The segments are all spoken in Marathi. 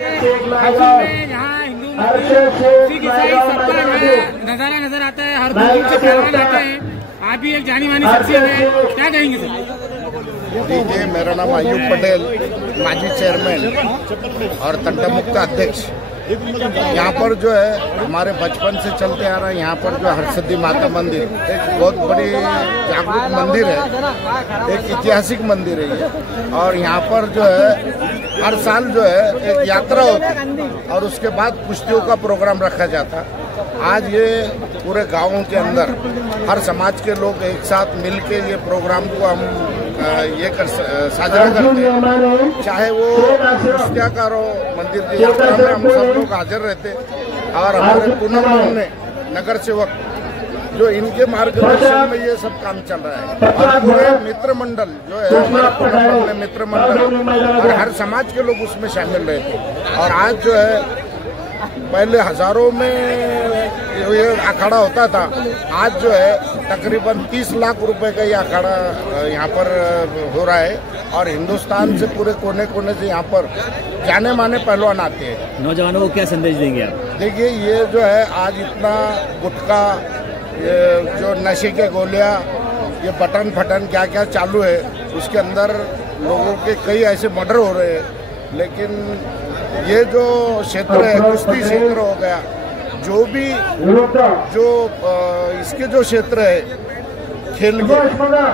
यहाँ हिंदू सिख ईसाई सबका नजारा नजर आता है, हर दूर से पहलवान आते हैं। आप भी एक जानी मानी शख्सियत है, क्या कहेंगे सर? देखिए, मेरा नाम अयूब पटेल, माजी चेयरमैन और तंटामुक्त का अध्यक्ष। यहाँ पर जो है हमारे बचपन से चलते आ रहा है, यहाँ पर जो हरसिद्धि माता मंदिर एक बहुत बड़ी जागरूक मंदिर है, एक ऐतिहासिक मंदिर है ये। और यहाँ पर जो है हर साल जो है एक यात्रा होती और उसके बाद कुश्तियों का प्रोग्राम रखा जाता। आज ये पूरे गाँवों के अंदर हर समाज के लोग एक साथ मिलके ये प्रोग्राम को हम साझा करते हैं। चाहे वो कुश्तियाकार हो, मंदिर की यात्रा में हम सब लोग हाजिर रहते और हमारे पूनम ने नगर सेवक जो इनके मार्गदर्शन में ये सब काम चल रहा है। और पूरे मित्र मंडल जो है हमारे मित्र मंडल और हर समाज के लोग उसमें शामिल रहते। और आज जो है पहले हजारों में ये अखाड़ा होता था, आज जो है तकरीबन 30 लाख रुपए का ये अखाड़ा यहाँ पर हो रहा है। और हिंदुस्तान से पूरे कोने कोने से यहाँ पर जाने माने पहलवान आते हैं। नौजवानों को क्या संदेश देंगे आप? देखिए, ये जो है आज इतना गुटखा, ये जो नशे के गोलियां, ये बटन फटन क्या क्या चालू है, उसके अंदर लोगों के कई ऐसे मर्डर हो रहे हैं। लेकिन ये जो क्षेत्र है, कुश्ती क्षेत्र हो गया, जो भी जो इसके जो क्षेत्र है खेल के,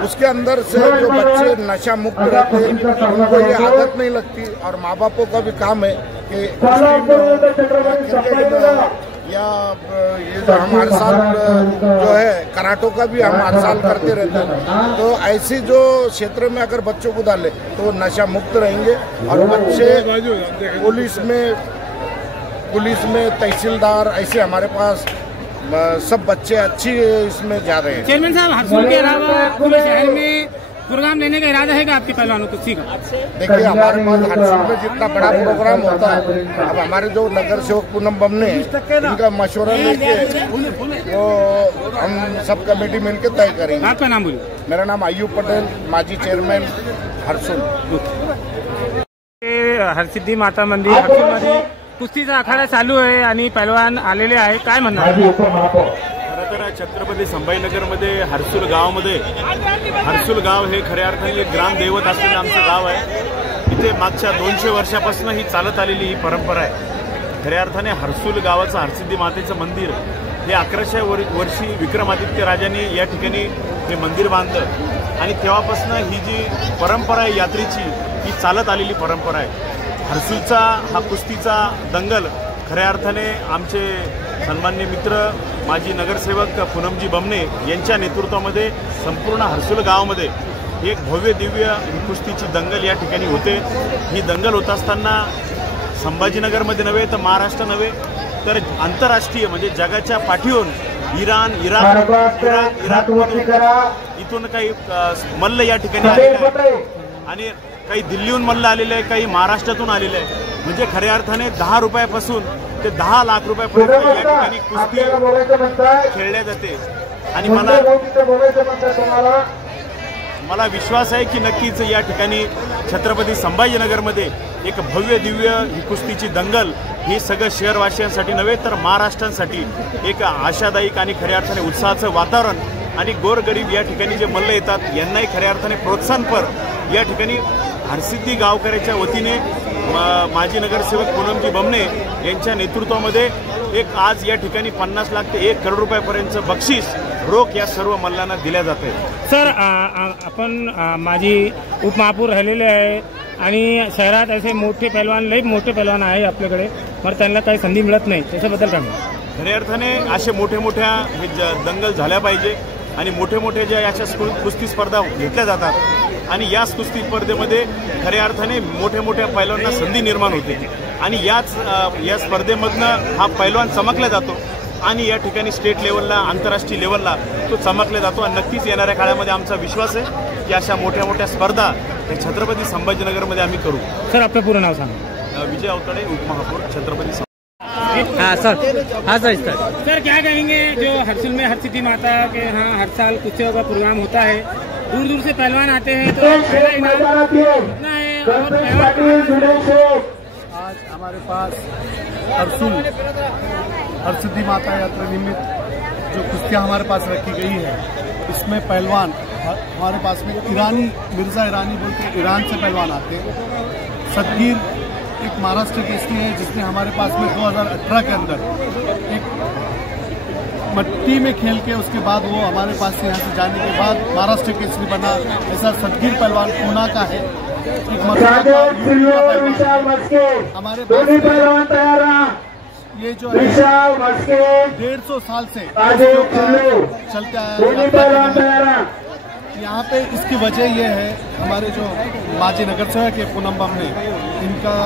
उसके अंदर से जो बच्चे नशा मुक्त रहते हैं, उनको ये आदत नहीं लगती। और माँ बापों का भी काम है कि या ये जो हम हर साल जो है कराटो का भी हम हर साल करते रहते हैं। तो ऐसी जो क्षेत्र में अगर बच्चों को डाले तो नशा मुक्त रहेंगे। और बच्चे पुलिस में तहसीलदार, ऐसे हमारे पास सब बच्चे अच्छी इसमें जा रहे हैं। चेयरमैन साहब, हरसुल के अलावा पूरे शहर में प्रोग्राम लेने का इरादा है कि आपके पहलवानों को? देखिए, हमारे पास हरसुल में जितना बड़ा प्रोग्राम होता है, अब हमारे जो नगर सेवक पूनम बमने इनका मशवरा लेके तो हम सब कमेटी मिलकर तय करेंगे। आपका नाम बोलिए? मेरा नाम अयूब पटेल, माजी चेयरमैन हरसुल। हरसिद्धी माता मंदिर हरसुलमध्ये कुस्तीचा आखाडा चालू आहे आणि पहलवान आलेले आहे, काय म्हणणार? खरं छत्रपती संभाजीनगरमध्ये हरसूल गावामध्ये, हरसूल गाव हे खऱ्या अर्थाने ग्रामदैवत असलेलं आमचं गाव आहे। इथे मागच्या 200 वर्षापासून ही चालत आलेली ही परंपरा आहे। खऱ्या अर्थाने हरसूल गावाचं हरसिद्धी मातेचं मंदिर हे 1100 वर्षी विक्रमादित्य राजांनी या ठिकाणी हे मंदिर बांधलं आणि तेव्हापासून ही जी परंपरा आहे यात्रेची, ही चालत आलेली परंपरा आहे। हरसूलचा हा कुस्तीचा दंगल खऱ्या अर्थाने आमचे सन्मान्य मित्र माजी नगरसेवक पूनमजी बमने यांच्या नेतृत्वामध्ये संपूर्ण हरसूल गावामध्ये एक भव्य दिव्य कुस्तीची दंगल या ठिकाणी होते। ही दंगल होत असताना संभाजीनगरमध्ये नव्हे तर महाराष्ट्र नव्हे तर आंतरराष्ट्रीय म्हणजे जगाच्या पाठीवरून इराक इथून काही मल्ल या ठिकाणी आलेले आहे आणि काही दिल्लीहून मल्ल आलेले आहे, काही महाराष्ट्रातून आलेले आहे। म्हणजे खऱ्या अर्थाने 10 रुपयापासून ते 10 लाख रुपयापर्यंत या ठिकाणी कुस्ती खेळल्या जाते। आणि मला विश्वास आहे की नक्कीच या ठिकाणी छत्रपती संभाजीनगरमध्ये एक भव्य दिव्य ही कुस्तीची दंगल ही सगळं शहरवासियांसाठी नव्हे तर महाराष्ट्रासाठी एक आशादायक आणि खऱ्या अर्थाने उत्साहाचं वातावरण आणि गोरगरीब या ठिकाणी जे मल्ल येतात यांनाही खऱ्या अर्थाने प्रोत्साहनपर या ठिकाणी हरसिद्धी गावकऱ्याच्या वतीने माजी नगरसेवक पूनमजी बमने यांच्या नेतृत्वामध्ये एक आज या ठिकाणी 50 लाख ते 1 करोड रुपयापर्यंतचं बक्षीस रोख या सर्व मल्लांना दिल्या जाते। सर, आपण माजी उपमहापौर राहिलेले आहे आणि शहरात असे मोठे पहलवान, लई मोठे पहलवान आहे आपल्याकडे, पण त्यांना काही संधी मिळत नाही, त्याच्याबद्दल काय? खऱ्या अर्थाने असे मोठ्या हे दंगल झाल्या पाहिजे आणि मोठे ज्या अशा कुस्ती स्पर्धा घेतल्या जातात आणि याच कुस्ती स्पर्धेमध्ये खऱ्या अर्थाने मोठ्या पैलवानांना संधी निर्माण होते आणि या स्पर्धेमधनं हा पैलवान चमकला जातो आणि या ठिकाणी स्टेट लेवलला, आंतरराष्ट्रीय लेवलला तो चमकला जातो। आणि नक्कीच येणाऱ्या काळामध्ये आमचा विश्वास आहे की अशा मोठ्या स्पर्धा हे छत्रपती संभाजीनगरमध्ये आम्ही करू। सर, आपलं पूर्ण नाव सांगा? विजय अवतडे, उपमहापौर, छत्रपती। सर, क्या कहेंगे जो हरसूल में हरसिद्धि माता के यहाँ हर साल कुश्तियों का प्रोग्राम होता है, दूर से पहलवान आते हैं, तो पहला इनाम कितना है और आज हमारे पास हरसिद्धि माता यात्रा निमित्त जो कुश्तियाँ हमारे पास रखी गई है, इसमें पहलवान हमारे पास में मिर्जा ईरानी बोल के ईरान से पहलवान आते हैं। सदगीर एक महाराष्ट्र केसरी है जिसने हमारे पास में 2018 के अंदर एक मट्टी में खेल के उसके बाद वो हमारे पास से यहाँ से जाने के बाद महाराष्ट्र केसरी बना। ऐसा सदगीर पहलवान पूना का है। एक हमारे पास ये जो है 150 साल से चलते आया। यहाँ पे इसकी वजह ये है, हमारे जो माजी नगर सेवक है पूनम बम ने, इनका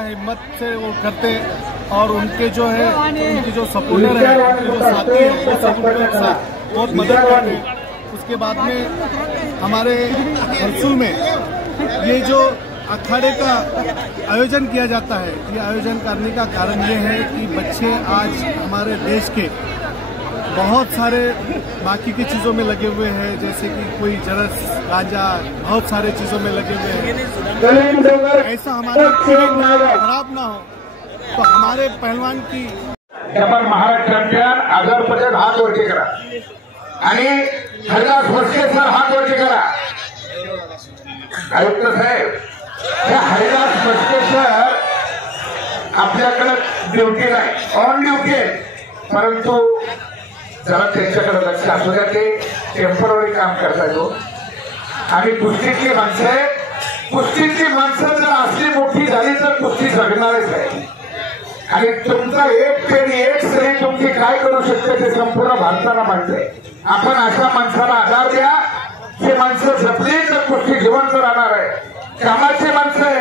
हिम्मत से वो करते और उनके जो है उनकी जो सपोर्टर है, जो साथी है, वो सपोर्टर के साथ बहुत मदद करते। उसके बाद में हमारे हरसुल में ये जो अखाड़े का आयोजन किया जाता है, ये आयोजन करने का कारण ये है कि बच्चे आज हमारे देश के बहुत सारे बाकी की चीज़ों में लगे हुए हैं, जैसे कि कोई चरस गांजा, बहुत सारे चीज़ों में लगे हुए हैं। ऐसा हमारा खराब ना हो तो हमारे पहलवान की महाराष्ट्र चॅम्पियन आझाद पटेल हात वरती करा आणि हरिदास म्हस्के सर हात वरती करा। आयुक्त साहेब, हे हरिदास म्हस्के सर आपल्याकडे ड्युटी नाही, ऑन ड्युटी आहे, परंतु जरा त्यांच्याकडे लक्ष असू द्या, ते टेम्पररी काम करतात। आम्ही कुस्तीची माणसं आहे, कुस्तीची माणसं जर असली मोठी झाली तर कुस्ती जगणारच आहे। आणि तुमचा एक पेढी एक श्रेणी तुमची काय करू शकते ते संपूर्ण भारताला माहिती आहे। आपण अशा माणसाला आधार द्या, ही माणसं जपली तर कुस्ती जिवंत राहणार आहे, कामाची माणसं आहे।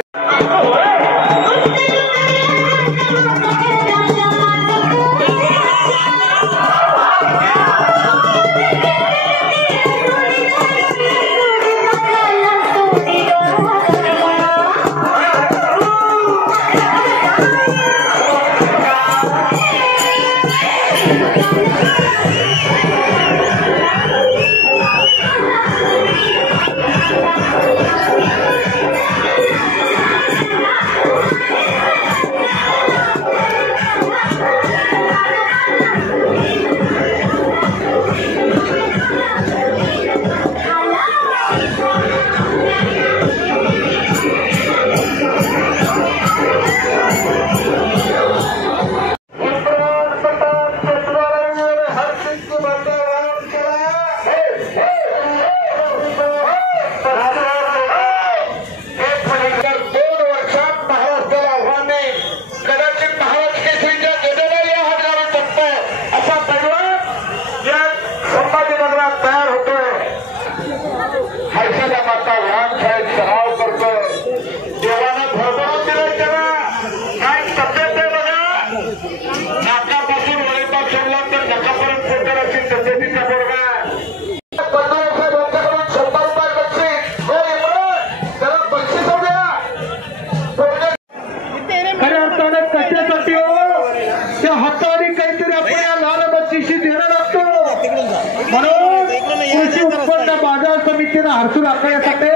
हरसूल आखाड्यासाठी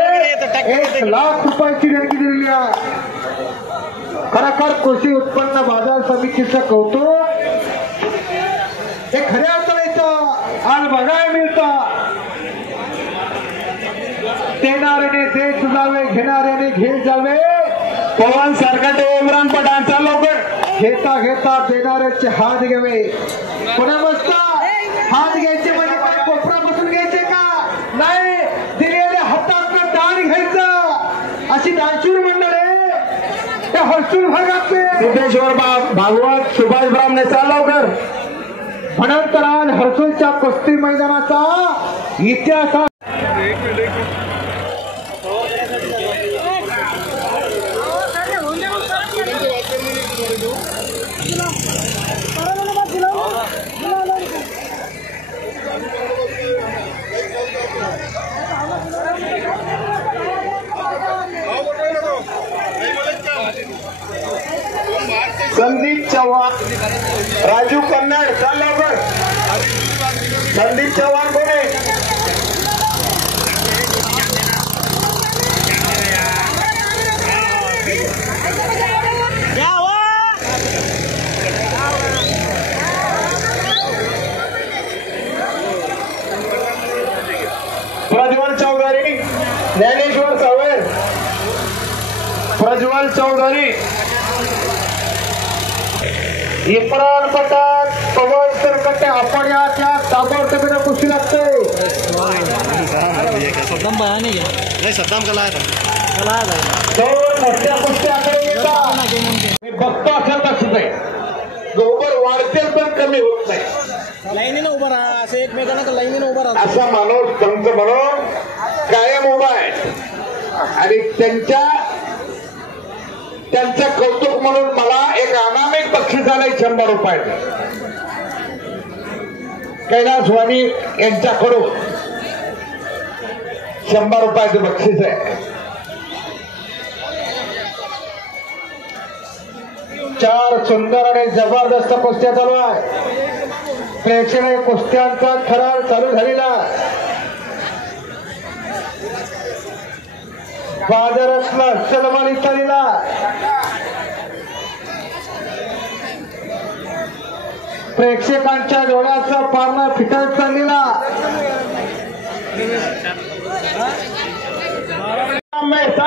1 लाख रुपयाची देणगी दिलेली आहे। खरोखर कृषी उत्पन्न बाजार समितीचं कौतुक हे खऱ्या अर्थानं आज बघायला मिळतं। देणाऱ्याने देत जावे, घेणाऱ्याने घेत जावे, पवन सरकटे इम्रान पठाणचा लवकर घेता घेता देणाऱ्याचे हात घ्यावे। पुन्हा मस्त हात घ्यायचे म्हणजे काय कोपरापासून घ्यायचे का? नाही, दिलेल्या हातातलं दान घ्यायचं अशी दानशूर मंडळ आहे त्या हरसूल भागातले सिद्धेश्वर भागवत सुभाष ब्राह्मणे लवकर म्हणत आज हरसूलच्या कुस्ती मैदानाचा इतिहास संदीप चव्हाण, राजू कन्नड चल लवकर। संदीप चव्हाण कोण आहे? प्रज्वल चौधरी, ज्ञानेश्वर सावळे, प्रज्वल चौधरी, इम्रान पठाण, पवन सरकटे. आपण या त्या ताबडतोबीने कुस्ती लागते. दोन मोठ्या कुस्त्याकडे येतात. मी बघतो असं तसंच आहे. बरोबर वाढतील पण कमी होत नाही. लाईनीनं उभं राहा, असं एकमेकांना लाईनीनं उभं राहा. असा माणूस संत म्हणून कायम उभा आहे आणि त्यांचं कौतुक म्हणून मला एक अनामिक बक्षीस आलंय 100 रुपयाचं. कैलास स्वामी यांच्याकडून 100 रुपयाचं बक्षीस आहे. 4 सुंदर आणि जबरदस्त कुस्त्या चालू आहे. प्रेक्षणीय कुस्त्यांचा थरार चालू झालेला. बाजारातला सलमान इत्यादीला प्रेक्षकांच्या डोळ्याचा पारणा फिटत चाललेला.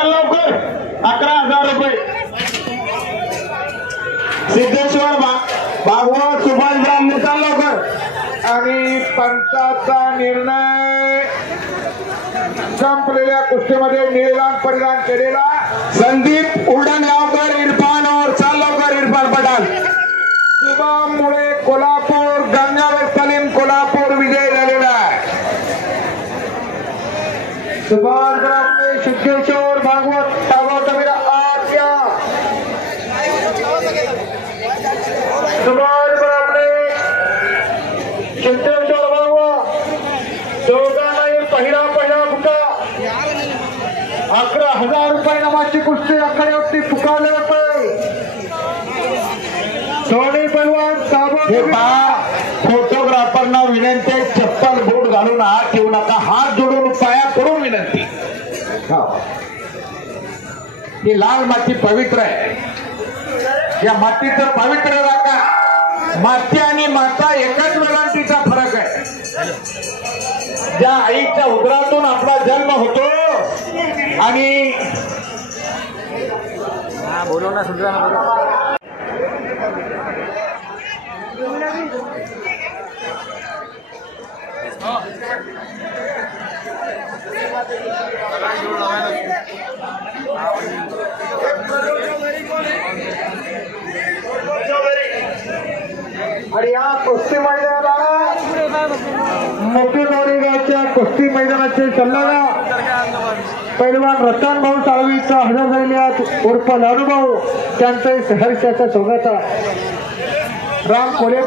लवकर 11,000 रुपये. सिद्धेश्वर भागवत सुभाष ब्राह्मणेचा लवकर. आणि पंचाचा निर्णय. संपलेल्या कुस्तीमध्ये निळेदान परिधान केलेला संदीप उर्डणगावकर इरफान और चालवकर इरफान पठाण. शुभम मुळे कोल्हापूर, गंगावेर सलीम कोल्हापूर विजय झालेला आहे. सुभाष ब्राह्मणे, सिद्धेश्वर भागवत ताबडतोबीला आत घ्या. सुभाष ब्राह्मणे, सिद्धेश्वर भागवत दोघांनाही पहिला फुका. 11,000 रुपये नामाची कुस्ती आखाड्यावरती पुकारले जाते. दोन्ही पैलवान फोटोग्राफरना विनंती, चप्पल बूट घालून हात ठेवू नका. हात जोडून पाया करून विनंती. ही लाल माती पवित्र आहे. या मातीचं पवित्र राखा. माती आणि माता एकाच वेलांटीचा फरक आहे. ज्या आईच्या उदरातून आपला जन्म होतो आणि बोलो ना, सुन रहा ना. आणि या कुस्ती मैदानाला मोठेगावच्या कुस्ती मैदानाचे सल्लागार पैलवान रतन भाऊ साळवीचा हजर झालेल्या उर्फ लाडूभाऊ त्यांचं सहर्षाचं स्वागत. राम कोले